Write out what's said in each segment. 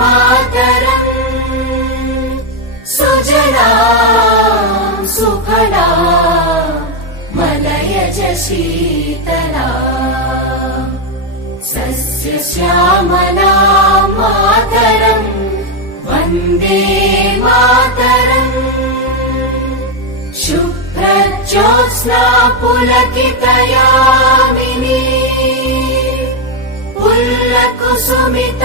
मातरम् सुजला सुफला मलयज शीतला सस्यश्यामला मातरम् वन्दे मातरम् शुभ्रज्योत्स्ना पुलकितयामिनी पुल्लकुसुमित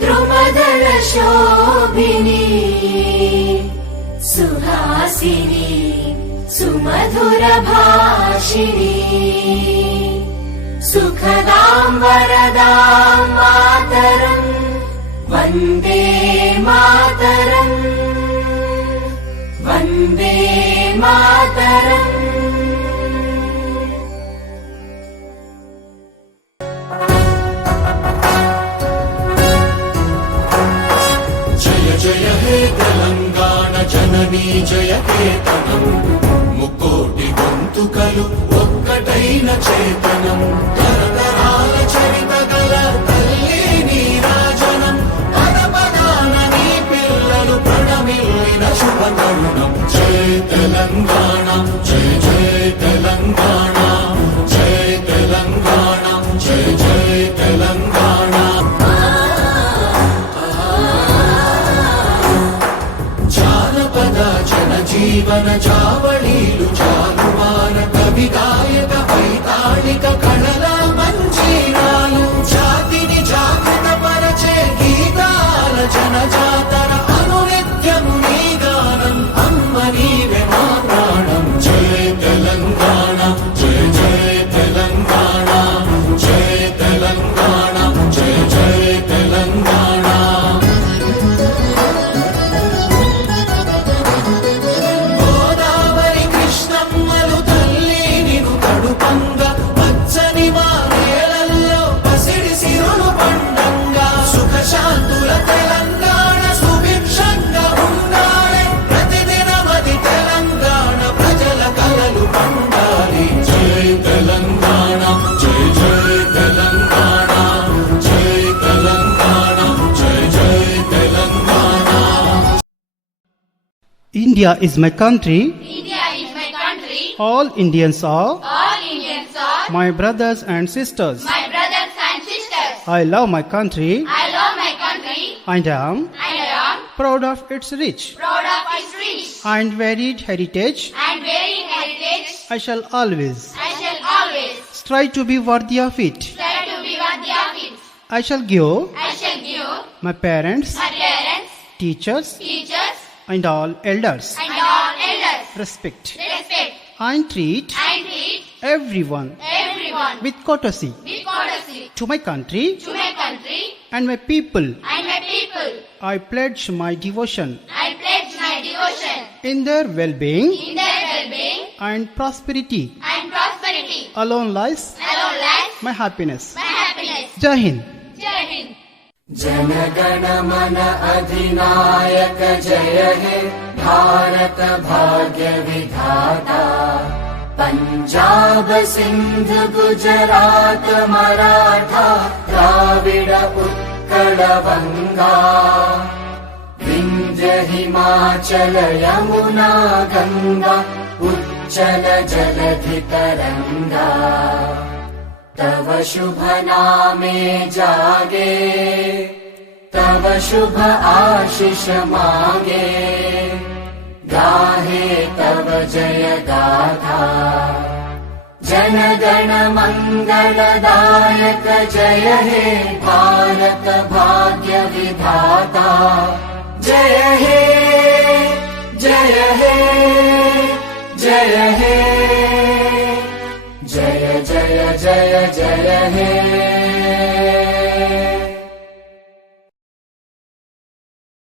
द्रुमदल शोभिनी सुहासिनी सुमधुर भाषिणी सुखदां वरदां मातरम् वन्दे मातरम् वन्दे मातरम्। जय जय हे तेलंगाण जननी जय केतनम् मुक्कोटि गొంతుకలు ఒక్కటైన చేతనం తరతరాల చరిత గల తల్లి నీరాజనం పద పదాన నీ పిల్లలు ప్రణమిల్లిన శుభ తరుణం జయ తెలంగాణ జయ జయ తెలంగాణ జయ తెలంగాణ జయ జయ తెలంగాణ జానపద జనజీవన జావళీలు జాలువాన కవి గాయక వైతాళిక కళల మంజీరాలు జాతిని జాగృత పరచే గీతాల జనజాతర అనునిత్యము నీ గానం అమ్మ నీవే మా ప్రాణం జయ తెలంగాణ జయ జయ తెలంగాణ జయ తెలంగాణ జయ జయ Telangana India is my country. India is my country. All Indians are My brothers and sisters. brothers and sisters. I love my country I love my country. and am I am proud of its rich proud of its rich and varied heritage. and varied heritage. I shall always I shall always strive to be worthy of it. try to be worthy of it. I shall give I shall give my parents, my parents, teachers teachers, and all elders and all elders respect respect and treat and treat everyone everyone with courtesy. with courtesy. To my country To my country and my people, and my people, I pledge my devotion I pledge my devotion in their well-being in their well-being and prosperity. and prosperity. Alone lies Alone lies my happiness. my happiness. Jai Hind. Jai Hind. जनगण मन अधिनायक जय हे भारत भाग्य विधाता पंजाब सिंध गुजरात मराठा द्राविड उत्कल बंगा विंध्य हिमाचल यमुना गंगा उच्चल जलधि तरंगा तव शुभ नामे जागे तव शुभ आशीष मांगे गाहे तव जय गाथा जन गण मंगलदायक जय हे भारत भाग्य विधाता जय हे जय हे जय हे जय जय जय जय हे।